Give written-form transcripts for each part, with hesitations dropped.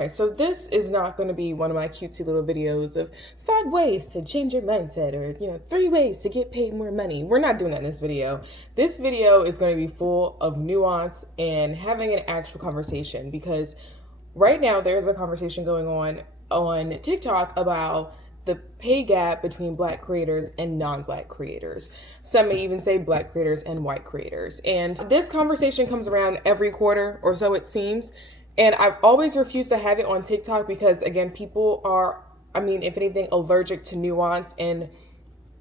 Right, so this is not going to be one of my cutesy little videos of 5 ways to change your mindset or 3 ways to get paid more money. We're not doing that in this video. This video is going to be full of nuance and having an actual conversation, because right now there's a conversation going on TikTok about the pay gap between Black creators and non-Black creators. Some may even say Black creators and white creators. And this conversation comes around every quarter or so, it seems. And I've always refused to have it on TikTok because, again, people are, if anything, allergic to nuance and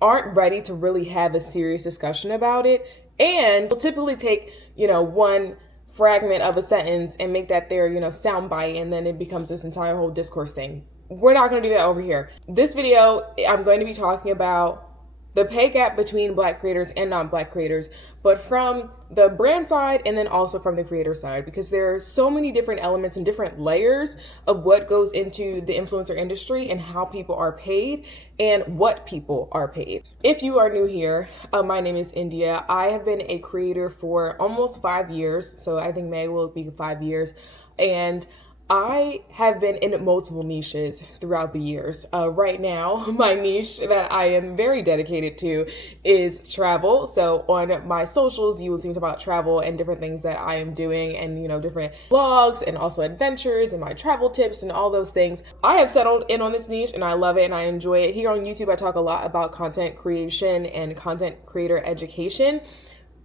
aren't ready to really have a serious discussion about it. And will typically take, one fragment of a sentence and make that their, sound bite, and then it becomes this entire whole discourse thing. We're not going to do that over here. This video, I'm going to be talking about the pay gap between Black creators and non-Black creators, but from the brand side and then also from the creator side, because there are so many different elements and different layers of what goes into the influencer industry and how people are paid and what people are paid. If you are new here, my name is India. I have been a creator for almost 5 years, so I think May will be 5 years, and I have been in multiple niches throughout the years. Right now, my niche that I am very dedicated to is travel. So on my socials, you will see about travel and different things that I am doing, and different vlogs and also adventures and my travel tips and all those things. I have settled in on this niche and I love it and I enjoy it. Here on YouTube, I talk a lot about content creation and content creator education.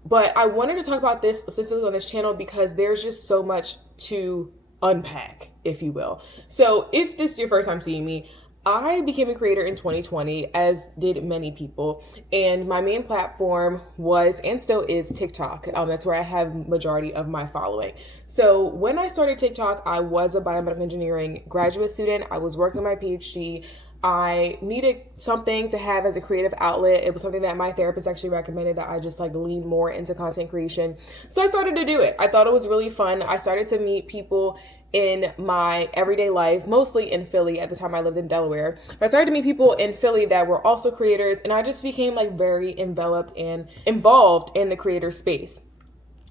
But I wanted to talk about this specifically on this channel because there's just so much to unpack, if you will. So if this is your first time seeing me, I became a creator in 2020, as did many people, and my main platform was and still is TikTok. That's where I have majority of my following. So when I started TikTok, I was a biomedical engineering graduate student. I was working my PhD. I needed something to have as a creative outlet. It was something that my therapist actually recommended, that I just lean more into content creation. So I started to do it. I thought it was really fun. I started to meet people in my everyday life, mostly in Philly. At the time I lived in Delaware. But I started to meet people in Philly that were also creators, and I just became very enveloped and involved in the creator space.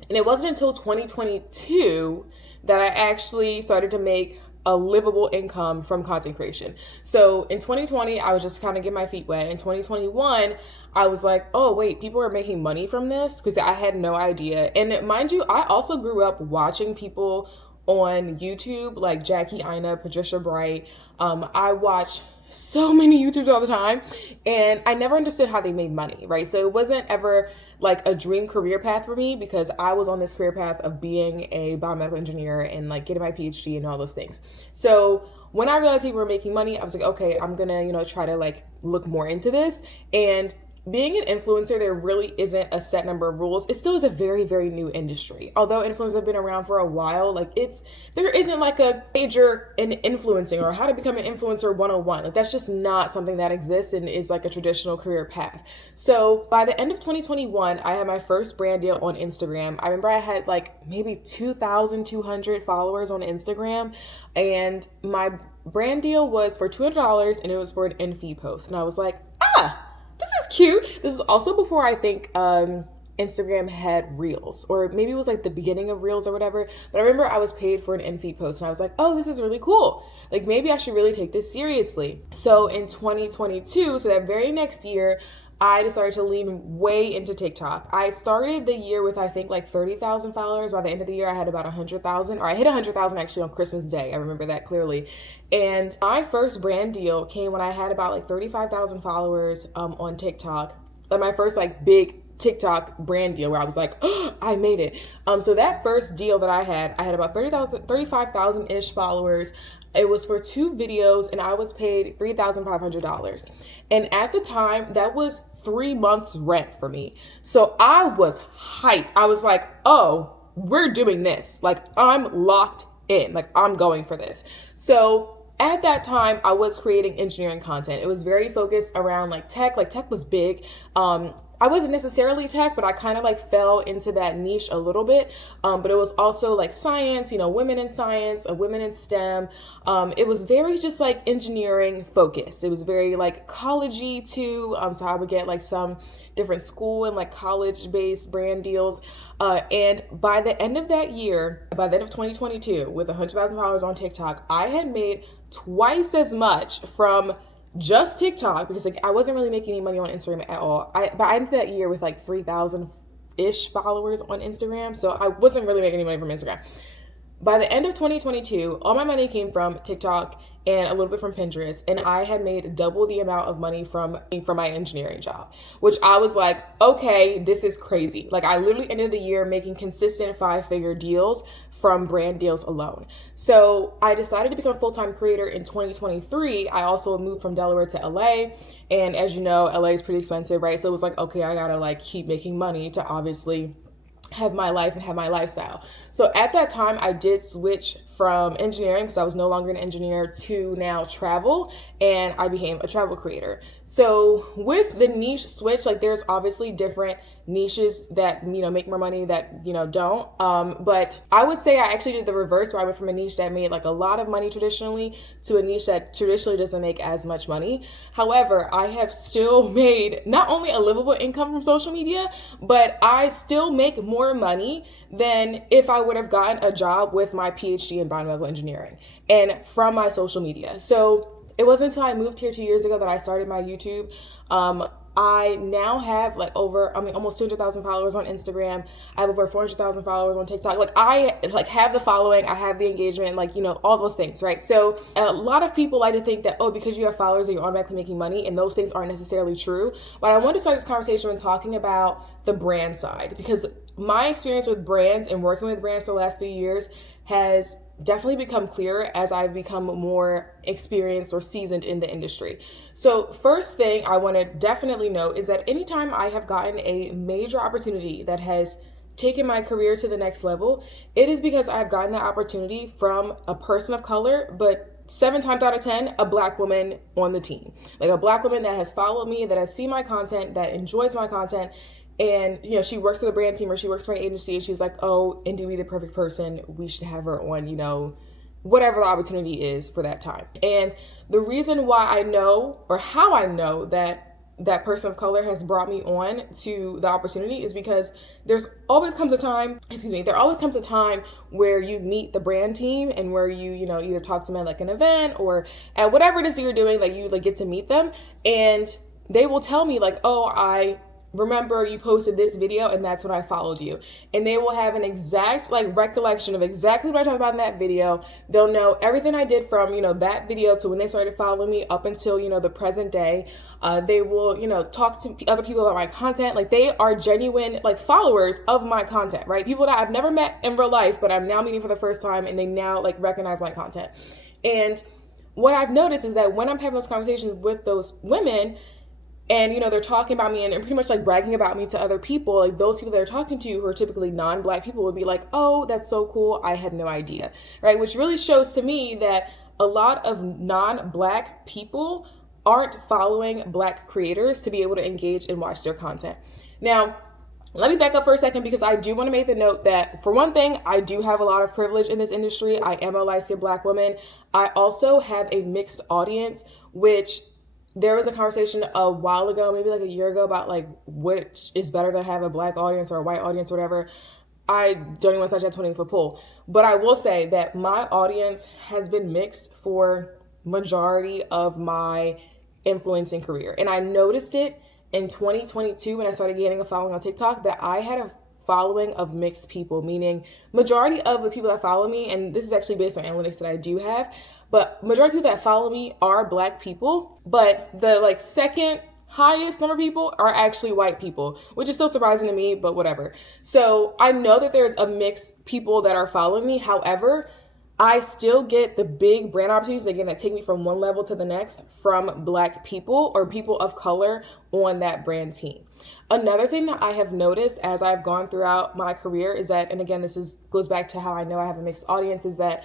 And it wasn't until 2022 that I actually started to make a livable income from content creation. So in 2020, I was just kind of getting my feet wet. In 2021, I was like, oh wait, people are making money from this? Because I had no idea. And mind you, I also grew up watching people on YouTube like Jackie Ina, Patricia Bright. I watch so many YouTubers all the time, and I never understood how they made money, right? So it wasn't ever a dream career path for me, because I was on this career path of being a biomedical engineer and getting my PhD and all those things. So when I realized people were making money, I was like, okay, I'm gonna, try to look more into this. And being an influencer, there really isn't a set number of rules. It still is a very, very new industry. Although influencers have been around for a while, there isn't a major in influencing or how to become an influencer 101. That's just not something that exists and is a traditional career path. So by the end of 2021, I had my first brand deal on Instagram. I remember I had maybe 2,200 followers on Instagram, and my brand deal was for $200, and it was for an in-feed post. And I was like, this is cute. This is also before I think Instagram had Reels, or maybe it was the beginning of Reels or whatever. But I remember I was paid for an in-feed post, and I was like, oh, this is really cool. Maybe I should really take this seriously. So in 2022, so that very next year, I decided to lean way into TikTok. I started the year with, I think, 30,000 followers. By the end of the year, I had about 100,000, or I hit 100,000 actually on Christmas Day. I remember that clearly. And my first brand deal came when I had about 35,000 followers on TikTok. My first big TikTok brand deal where I was like, oh, I made it. So that first deal that I had about 35,000-ish followers. It was for 2 videos, and I was paid $3,500. And at the time, that was 3 months rent for me. So I was hyped. I was like, oh, we're doing this. I'm locked in. I'm going for this. So at that time, I was creating engineering content. It was very focused around tech. Tech was big. I wasn't necessarily tech, but I kind of like fell into that niche a little bit. But it was also like science, women in science, women in STEM. It was very just like engineering focused. It was very like college-y too. So I would get like some different school and like college-based brand deals. And by the end of that year, by the end of 2022, with $100,000 on TikTok, I had made twice as much from just TikTok, because like I wasn't really making any money on Instagram at all. But I ended that year with like 3,000-ish followers on Instagram. So I wasn't really making any money from Instagram. By the end of 2022, all my money came from TikTok and a little bit from Pinterest, and I had made double the amount of money from my engineering job, which I was like, okay, this is crazy. Like I literally ended the year making consistent 5-figure deals from brand deals alone. So I decided to become a full-time creator in 2023. I also moved from Delaware to LA, and as you know, LA is pretty expensive, right? So it was like, okay, I gotta like keep making money to obviously have my life and have my lifestyle. So at that time, I did switch from engineering, because I was no longer an engineer, to now travel, and I became a travel creator. So with the niche switch, like there's obviously different niches that make more money that don't, but I would say I actually did the reverse, where I went from a niche that made like a lot of money traditionally to a niche that traditionally doesn't make as much money. However, I have still made not only a livable income from social media, but I still make more money than if I would have gotten a job with my PhD in biomedical engineering and from my social media. So it wasn't until I moved here 2 years ago that I started my YouTube. I now have almost 200,000 followers on Instagram. I have over 400,000 followers on TikTok. Like I have the following, I have the engagement, all those things, right? So a lot of people like to think that, because you have followers that you're automatically making money, and those things aren't necessarily true. But I want to start this conversation when talking about the brand side, because my experience with brands and working with brands for the last few years has definitely become clearer as I've become more experienced or seasoned in the industry. So first thing I want to definitely note is that anytime I have gotten a major opportunity that has taken my career to the next level, it is because I've gotten that opportunity from a person of color, but 7 times out of 10, a Black woman on the team. Like a Black woman that has followed me, that has seen my content, that enjoys my content. And, she works for the brand team or she works for an agency, and she's like, oh, Indy be the perfect person. We should have her on, whatever the opportunity is for that time. And the reason why I know, or how I know that that person of color has brought me on to the opportunity, is because there always comes a time where you meet the brand team, and where you either talk to them at like an event or at whatever it is that you're doing, like you get to meet them, and they will tell me like, oh, I remember you posted this video and that's when I followed you. And they will have an exact recollection of exactly what I talked about in that video. They'll know everything I did from, that video to when they started following me up until, the present day. They will, talk to other people about my content. Like they are genuine, followers of my content, right? People that I've never met in real life, but I'm now meeting for the first time, and they now recognize my content. And what I've noticed is that when I'm having those conversations with those women, and, they're talking about me and pretty much bragging about me to other people, those people they're talking to who are typically non-Black people would be like, oh, that's so cool. I had no idea, right? Which really shows to me that a lot of non-Black people aren't following Black creators to be able to engage and watch their content. Now, let me back up for a second, because I do want to make the note that, for one thing, I do have a lot of privilege in this industry. I am a light-skinned Black woman. I also have a mixed audience, which there was a conversation a while ago, maybe a year ago, about which is better to have, a Black audience or a white audience or whatever. I don't even want to touch that 20-foot pole. But I will say that my audience has been mixed for majority of my influencing career. And I noticed it in 2022 when I started gaining a following on TikTok, that I had a following of mixed people, meaning majority of the people that follow me, and this is actually based on analytics that I do have, but majority of people that follow me are Black people, but the second highest number of people are actually white people, which is still surprising to me, but whatever. So I know that there's a mixed people that are following me. However, I still get the big brand opportunities, again, that take me from one level to the next from Black people or people of color on that brand team. Another thing that I have noticed as I've gone throughout my career is that, and again, goes back to how I know I have a mixed audience, is that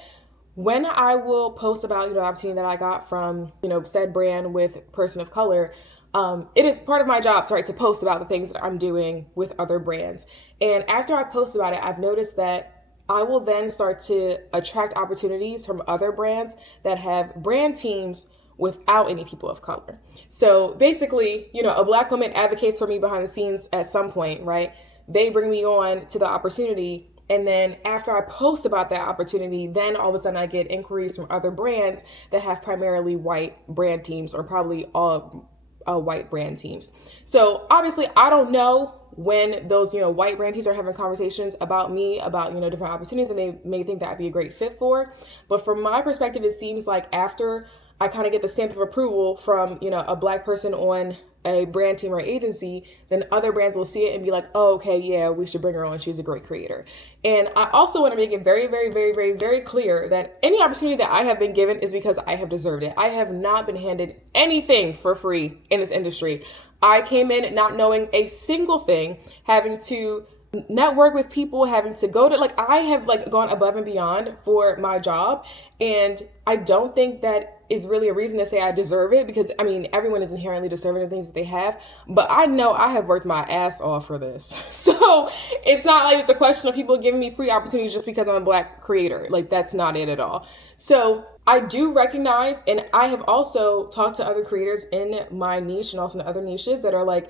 when I will post about, the opportunity that I got from, said brand with person of color, it is part of my job, sorry, to post about the things that I'm doing with other brands. And after I post about it, I've noticed that I will then start to attract opportunities from other brands that have brand teams without any people of color. So basically, a Black woman advocates for me behind the scenes at some point, right? They bring me on to the opportunity. And then after I post about that opportunity, then all of a sudden I get inquiries from other brands that have primarily white brand teams, or probably all white brand teams. So obviously I don't know when those, white brand teams are having conversations about me, about, different opportunities that they may think that I'd be a great fit for. But from my perspective, it seems like after I kind of get the stamp of approval from, a Black person on a brand team or agency, then other brands will see it and be like, oh, okay, yeah, we should bring her on. She's a great creator. And I also want to make it very, very, very, very, very clear that any opportunity that I have been given is because I have deserved it. I have not been handed anything for free in this industry. I came in not knowing a single thing, having to network with people, having to go to, I have gone above and beyond for my job. And I don't think that is really a reason to say I deserve it, because everyone is inherently deserving of things that they have, but I know I have worked my ass off for this. So it's not like it's a question of people giving me free opportunities just because I'm a Black creator. That's not it at all. So I do recognize, and I have also talked to other creators in my niche and also in other niches that are like,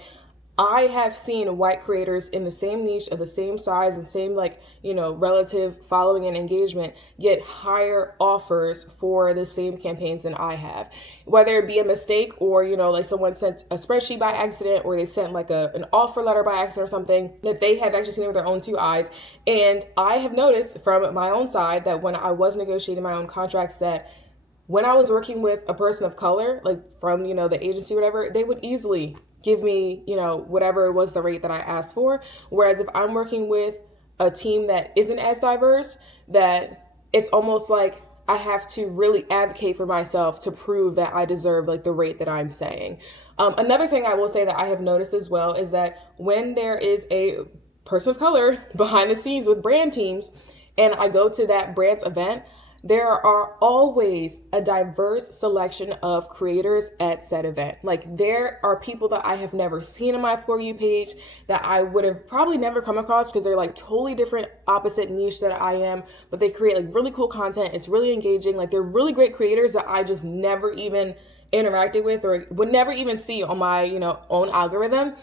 I have seen white creators in the same niche of the same size and same relative following and engagement get higher offers for the same campaigns than I have. Whether it be a mistake or, someone sent a spreadsheet by accident, or they sent an offer letter by accident or something that they have actually seen with their own two eyes. And I have noticed from my own side that when I was negotiating my own contracts, that when I was working with a person of color, from, the agency or whatever, they would easily give me, whatever was the rate that I asked for. Whereas if I'm working with a team that isn't as diverse, that it's almost like I have to really advocate for myself to prove that I deserve the rate that I'm saying. Another thing I will say that I have noticed as well is that when there is a person of color behind the scenes with brand teams and I go to that brand's event, there are always a diverse selection of creators at said event. There are people that I have never seen on my For You page that I would have probably never come across, because they're totally different, opposite niche that I am, but they create really cool content. It's really engaging. They're really great creators that I just never even interacted with or would never even see on my, own algorithm.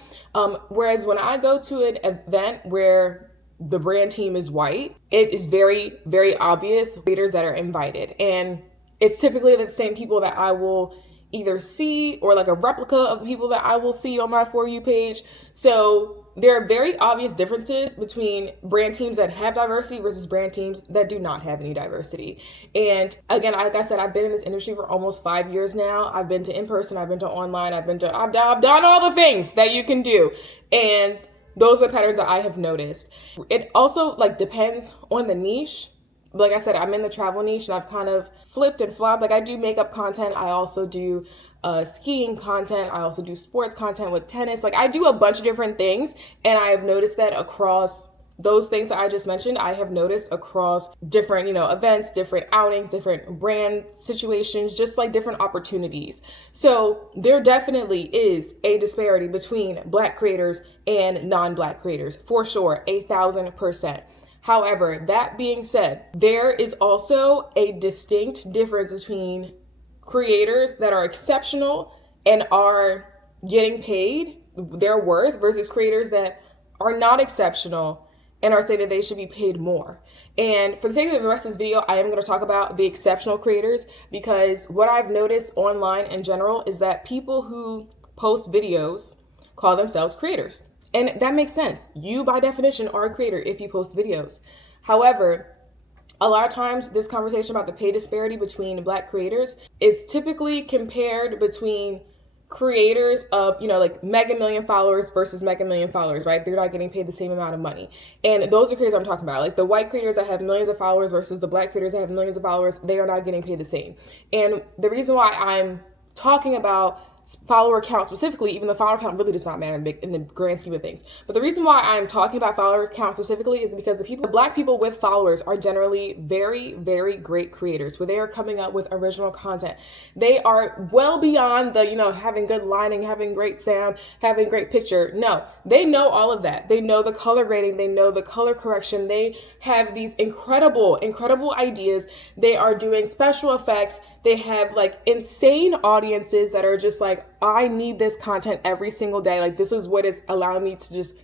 Whereas when I go to an event where the brand team is white, it is very, very obvious creators that are invited. And it's typically the same people that I will either see, or a replica of the people that I will see on my For You page. So there are very obvious differences between brand teams that have diversity versus brand teams that do not have any diversity. And again, like I said, I've been in this industry for almost 5 years now. I've been to in-person, I've been to online, I've done all the things that you can do. And those are patterns that I have noticed. It also depends on the niche. Like I said, I'm in the travel niche and I've kind of flipped and flopped. I do makeup content. I also do skiing content. I also do sports content with tennis. I do a bunch of different things. And I have noticed that across those things that I just mentioned, I have noticed across different, events, different outings, different brand situations, just different opportunities. So there definitely is a disparity between Black creators and non-Black creators, for sure, 1,000%. However, that being said, there is also a distinct difference between creators that are exceptional and are getting paid their worth versus creators that are not exceptional and are saying that they should be paid more. And for the sake of the rest of this video, I am going to talk about the exceptional creators, because what I've noticed online in general is that people who post videos call themselves creators. And that makes sense. You, by definition, are a creator if you post videos. However, a lot of times this conversation about the pay disparity between Black creators is typically compared between creators of, mega million followers versus mega million followers, right? They're not getting paid the same amount of money. And those are creators I'm talking about. The white creators that have millions of followers versus the Black creators that have millions of followers, they are not getting paid the same. And the reason why I'm talking about follower count specifically, even the follower count really does not matter in the grand scheme of things. But the reason why I'm talking about follower count specifically is because the Black people with followers are generally very, very great creators, where they are coming up with original content. They are well beyond the, having good lighting, having great sound, having great picture. No, they know all of that. They know the color grading. They know the color correction. They have these incredible, incredible ideas. They are doing special effects. They have like insane audiences that are just like, I need this content every single day. Like, this is what is allowing me to just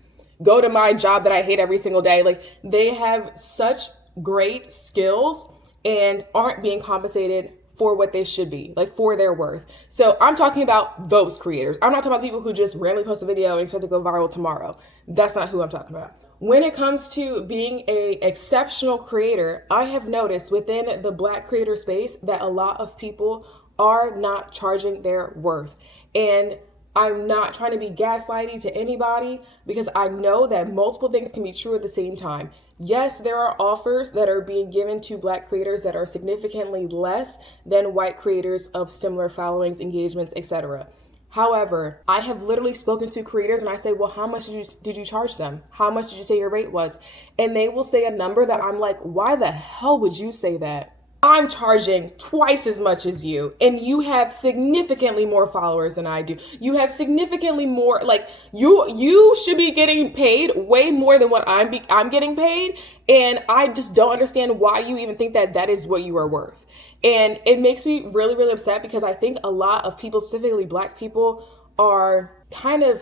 go to my job that I hate every single day. Like, they have such great skills and aren't being compensated for what they should be, like for their worth. So I'm talking about those creators. I'm not talking about people who just randomly post a video and expect to go viral tomorrow. That's not who I'm talking about. When it comes to being an exceptional creator, I have noticed within the Black creator space that a lot of people are not charging their worth. And I'm not trying to be gaslighty to anybody, because I know that multiple things can be true at the same time. Yes, there are offers that are being given to Black creators that are significantly less than white creators of similar followings, engagements, etc. However, I have literally spoken to creators and I say, well, how much did you charge them? How much did you say your rate was? And they will say a number that I'm like, why the hell would you say that? I'm charging twice as much as you, and you have significantly more followers than I do. You have significantly more, like you should be getting paid way more than what I'm getting paid. And I just don't understand why you even think that that is what you are worth. And it makes me really, really upset, because I think a lot of people, specifically Black people, are kind of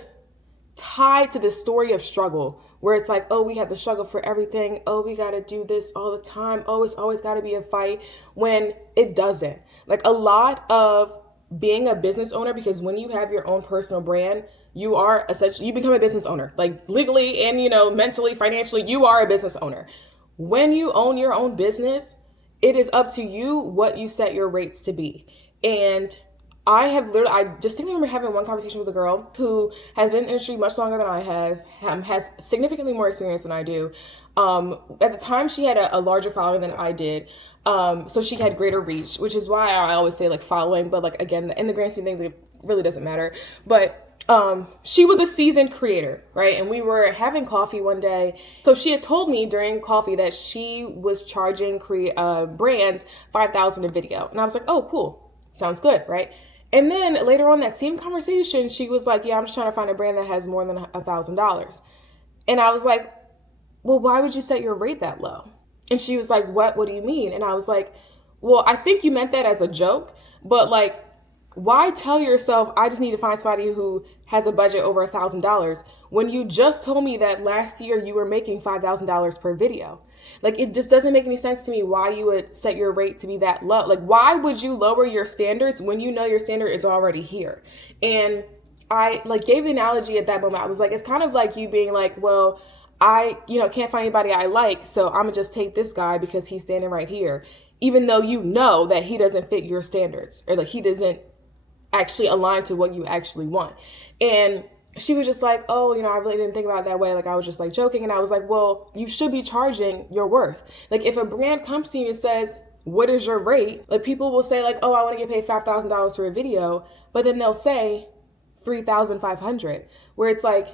tied to this story of struggle, where it's like, oh, we have to struggle for everything. Oh, we got to do this all the time. Oh, it's always got to be a fight, when it doesn't. Like, a lot of being a business owner, because when you have your own personal brand, you are essentially, you become a business owner, like legally and, mentally, financially, you are a business owner. When you own your own business, it is up to you what you set your rates to be. And I just remember having one conversation with a girl who has been in the industry much longer than I have, has significantly more experience than I do. At the time, she had a larger following than I did. So she had greater reach, which is why I always say like following, but like, again, in the grand scheme of things, it really doesn't matter. But she was a seasoned creator, right? And we were having coffee one day. So she had told me during coffee that she was charging brands $5,000 a video. And I was like, oh, cool. Sounds good, right? And then later on that same conversation, she was like, yeah, I'm just trying to find a brand that has more than $1,000. And I was like, well, why would you set your rate that low? And she was like, what do you mean? And I was like, well, I think you meant that as a joke, but like, why tell yourself I just need to find somebody who has a budget over $1,000 when you just told me that last year you were making $5,000 per video? Like, it just doesn't make any sense to me why you would set your rate to be that low. Like, why would you lower your standards when you know your standard is already here? And I gave the analogy at that moment. I was like, it's kind of like you being like, well, I can't find anybody I like, so I'm gonna just take this guy because he's standing right here, even though you know that he doesn't fit your standards, or like he doesn't actually align to what you actually want. And she was just like, oh, I really didn't think about it that way. Like, I was just like joking. And I was like, well, you should be charging your worth. Like, if a brand comes to you and says, what is your rate? Like, people will say like, oh, I want to get paid $5,000 for a video, but then they'll say $3,500, where it's like,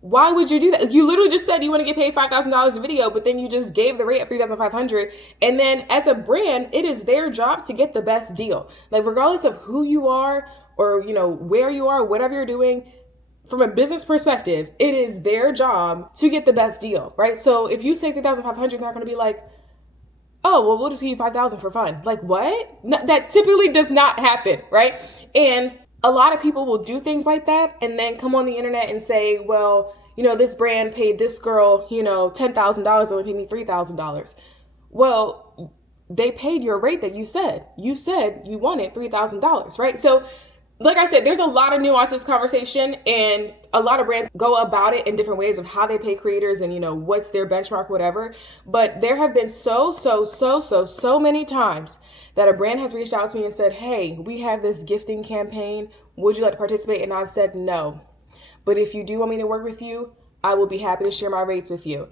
why would you do that? You literally just said you want to get paid $5,000 a video, but then you just gave the rate of $3,500. And then as a brand, it is their job to get the best deal. Like, regardless of who you are or, where you are, whatever you're doing, from a business perspective, it is their job to get the best deal, right? So if you say $3,500, they're not going to be like, oh, well, we'll just give you $5,000 for fun. Like, what? No, that typically does not happen, right? And a lot of people will do things like that and then come on the internet and say, well, this brand paid this girl, $10,000, only paid me $3,000. Well, they paid your rate that you said. You said you wanted $3,000, right? So like I said, there's a lot of nuances conversation, and a lot of brands go about it in different ways of how they pay creators and, what's their benchmark, whatever. But there have been so many times that a brand has reached out to me and said, hey, we have this gifting campaign. Would you like to participate? And I've said no. But if you do want me to work with you, I will be happy to share my rates with you.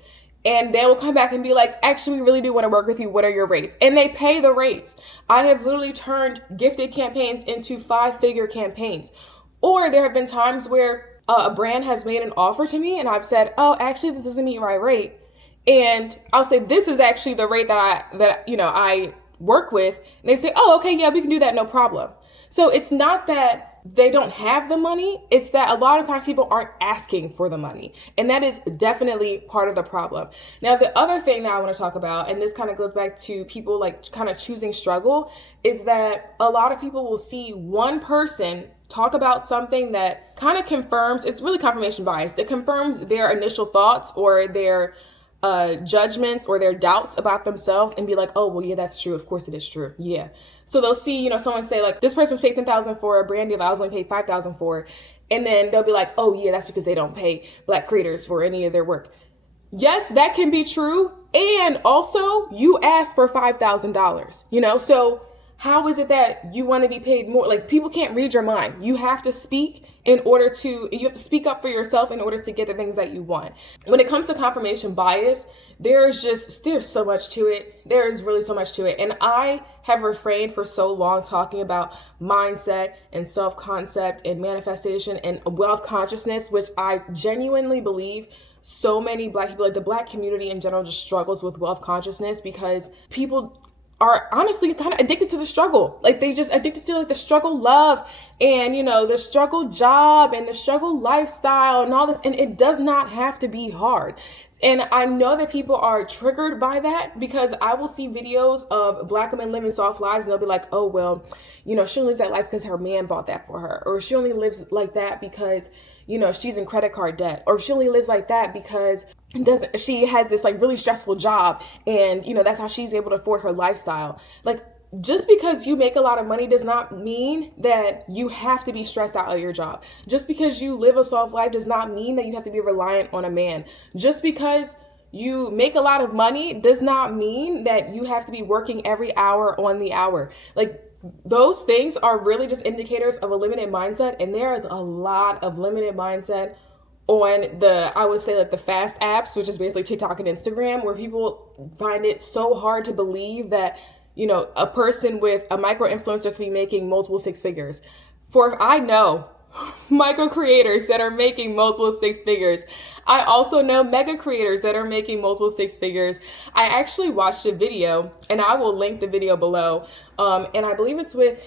And they will come back and be like, actually, we really do want to work with you. What are your rates? And they pay the rates. I have literally turned gifted campaigns into 5-figure campaigns. Or there have been times where a brand has made an offer to me and I've said, oh, actually, this doesn't meet my rate. And I'll say, this is actually the rate that I work with. And they say, oh, okay, yeah, we can do that. No problem. So it's not that they don't have the money. It's that a lot of times people aren't asking for the money. And that is definitely part of the problem. Now, the other thing that I want to talk about, and this kind of goes back to people like kind of choosing struggle, is that a lot of people will see one person talk about something that kind of confirms, it's really confirmation bias, that confirms their initial thoughts or their judgments or their doubts about themselves and be like, oh, well, yeah, that's true. Of course it is true. Yeah. So they'll see, someone say like, this person paid $10,000 for a brand deal that I was only paid $5,000 for. And then they'll be like, oh yeah, that's because they don't pay Black creators for any of their work. Yes, that can be true. And also you asked for $5,000, so how is it that you want to be paid more? Like, people can't read your mind. You have to speak you have to speak up for yourself in order to get the things that you want. When it comes to confirmation bias, there's so much to it. There is really so much to it. And I have refrained for so long talking about mindset and self-concept and manifestation and wealth consciousness, which I genuinely believe so many Black people, like the Black community in general, just struggles with wealth consciousness because people are honestly kind of addicted to the struggle. Like, they just addicted to like the struggle love and, the struggle job and the struggle lifestyle and all this. And it does not have to be hard. And I know that people are triggered by that because I will see videos of Black women living soft lives and they'll be like, oh, well, she only lives that life because her man bought that for her. Or she only lives like that because, she's in credit card debt. Or she only lives like that because she has this like really stressful job and, that's how she's able to afford her lifestyle. Like, just because you make a lot of money does not mean that you have to be stressed out at your job. Just because you live a soft life does not mean that you have to be reliant on a man. Just because you make a lot of money does not mean that you have to be working every hour on the hour. Like, those things are really just indicators of a limited mindset. And there is a lot of limited mindset on I would say like the fast apps, which is basically TikTok and Instagram, where people find it so hard to believe that a person with a micro influencer could be making multiple six figures. For I know micro creators that are making multiple six figures. I also know mega creators that are making multiple six figures. I actually watched a video, and I will link the video below. And I believe it's with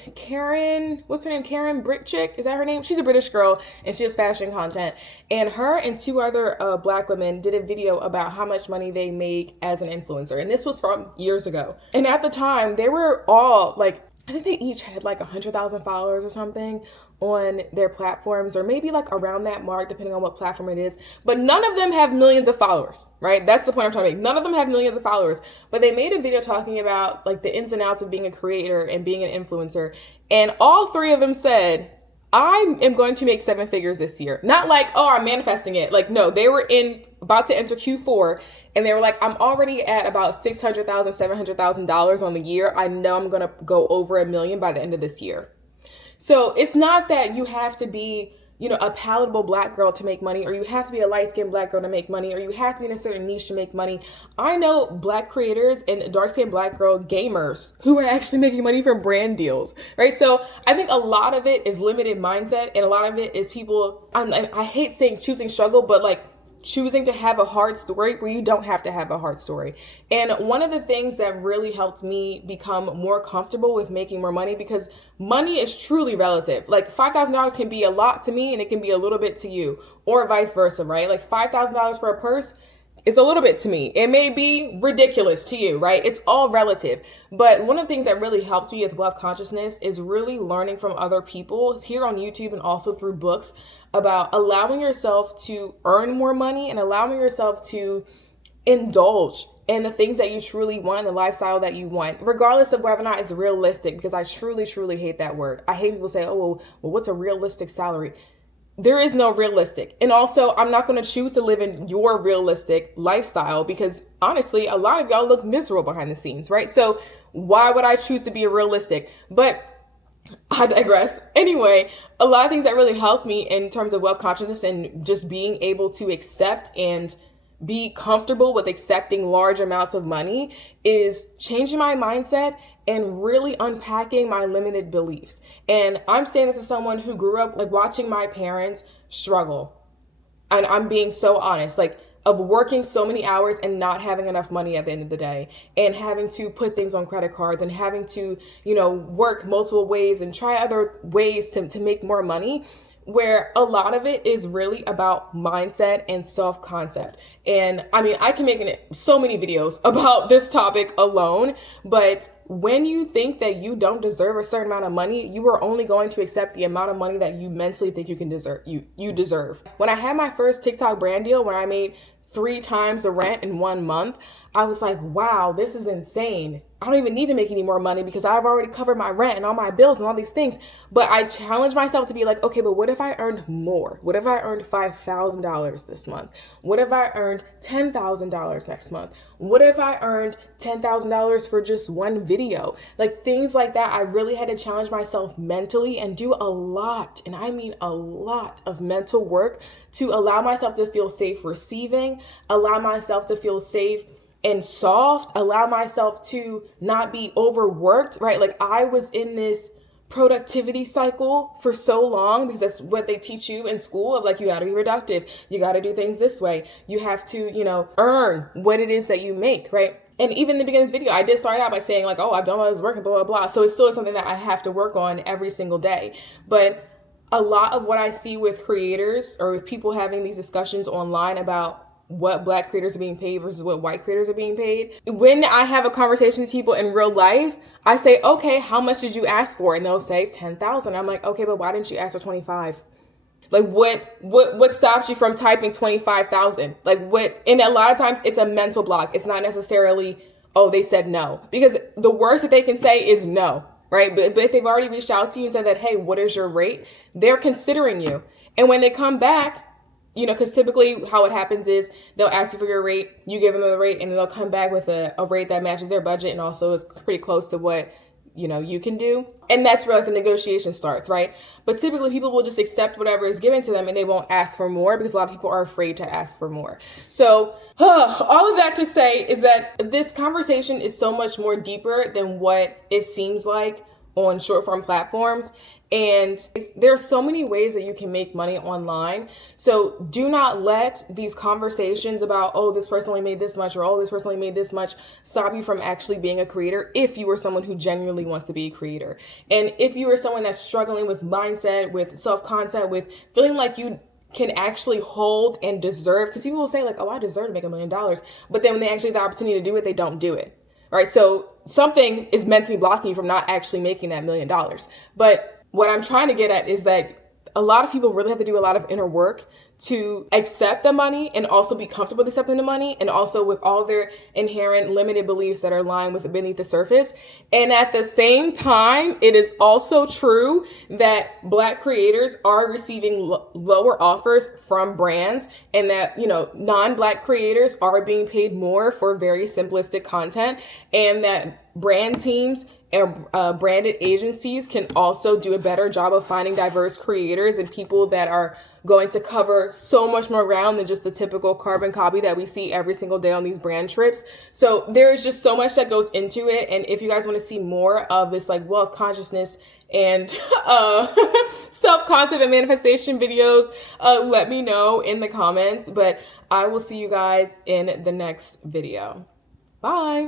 what's her name? KarenBritChick. Is that her name? She's a British girl and she has fashion content. And her and two other Black women did a video about how much money they make as an influencer. And this was from years ago. And at the time, they were all like, I think they each had like 100,000 followers or something on their platforms, or maybe like around that mark, depending on what platform it is. But none of them have millions of followers, right? That's the point I'm trying to make. None of them have millions of followers, but they made a video talking about like the ins and outs of being a creator and being an influencer. And all three of them said, I am going to make 7 figures this year. Not like, oh, I'm manifesting it. Like, no, they were about to enter Q4 and they were like, I'm already at about $600,000, $700,000 on the year. I know I'm going to go over $1 million by the end of this year. So it's not that you have to be, a palatable Black girl to make money, or you have to be a light-skinned Black girl to make money, or you have to be in a certain niche to make money. I know Black creators and dark-skinned Black girl gamers who are actually making money from brand deals, right? So I think a lot of it is limited mindset, and a lot of it is people, I hate saying choosing struggle, but like choosing to have a hard story where you don't have to have a hard story. And one of the things that really helped me become more comfortable with making more money, because money is truly relative. Like $5,000 can be a lot to me and it can be a little bit to you, or vice versa, right? Like $5,000 for a purse is a little bit to me. It may be ridiculous to you, right? It's all relative. But one of the things that really helped me with wealth consciousness is really learning from other people here on YouTube and also through books about allowing yourself to earn more money and allowing yourself to indulge in the things that you truly want, the lifestyle that you want, regardless of whether or not it's realistic, because I truly, truly hate that word. I hate people say, oh, well, what's a realistic salary? There is no realistic. And also, I'm not going to choose to live in your realistic lifestyle because honestly, a lot of y'all look miserable behind the scenes, right? So why would I choose to be a realistic? But I digress. Anyway, a lot of things that really helped me in terms of wealth consciousness and just being able to accept and be comfortable with accepting large amounts of money is changing my mindset and really unpacking my limited beliefs. And I'm saying this as someone who grew up like watching my parents struggle. And I'm being so honest, like of working so many hours and not having enough money at the end of the day, and having to put things on credit cards, and having to, work multiple ways and try other ways to make more money, where a lot of it is really about mindset and self-concept. And I mean, I can make so many videos about this topic alone, but when you think that you don't deserve a certain amount of money, you are only going to accept the amount of money that you mentally think you can deserve. You deserve. When I had my first TikTok brand deal, when I made 3 times the rent in 1 month, I was like, wow, this is insane. I don't even need to make any more money because I've already covered my rent and all my bills and all these things. But I challenged myself to be like, okay, but what if I earned more? What if I earned $5,000 this month? What if I earned $10,000 next month? What if I earned $10,000 for just one video? Like things like that. I really had to challenge myself mentally and do a lot, and I mean a lot of mental work to allow myself to feel safe receiving, allow myself to feel safe and soft, allow myself to not be overworked, right? Like I was in this productivity cycle for so long because that's what they teach you in school of like, you got to be productive. You got to do things this way. You have to, earn what it is that you make, right? And even in the beginning of this video, I did start out by saying like, oh, I've done all this work and blah, blah, blah. So it's still something that I have to work on every single day. But a lot of what I see with creators or with people having these discussions online about what Black creators are being paid versus what white creators are being paid. When I have a conversation with people in real life, I say, okay, how much did you ask for? And they'll say 10,000. I'm like, okay, but why didn't you ask for 25? Like what stops you from typing 25,000? Like what, and a lot of times it's a mental block. It's not necessarily, oh, they said no, because the worst that they can say is no, right? But if they've already reached out to you and said that, hey, what is your rate? They're considering you. And when they come back, because typically how it happens is they'll ask you for your rate, you give them the rate, and then they'll come back with a rate that matches their budget and also is pretty close to what, you can do. And that's where like the negotiation starts, right? But typically people will just accept whatever is given to them and they won't ask for more because a lot of people are afraid to ask for more. So all of that to say is that this conversation is so much more deeper than what it seems like on short form platforms. And there are so many ways that you can make money online. So do not let these conversations about, oh, this person only made this much or oh, this person only made this much stop you from actually being a creator if you are someone who genuinely wants to be a creator. And if you are someone that's struggling with mindset, with self-concept, with feeling like you can actually hold and deserve, because people will say like, oh, I deserve to make $1 million. But then when they actually have the opportunity to do it, they don't do it. Right. So something is mentally blocking you from not actually making that $1 million. But what I'm trying to get at is that a lot of people really have to do a lot of inner work to accept the money and also be comfortable with accepting the money and also with all their inherent limited beliefs that are lying beneath the surface. And at the same time, it is also true that Black creators are receiving lower offers from brands, and that, non-Black creators are being paid more for very simplistic content, and that brand teams and branded agencies can also do a better job of finding diverse creators and people that are going to cover so much more ground than just the typical carbon copy that we see every single day on these brand trips. So there is just so much that goes into it. And if you guys want to see more of this like wealth consciousness and self-concept and manifestation videos, let me know in the comments. But I will see you guys in the next video. Bye.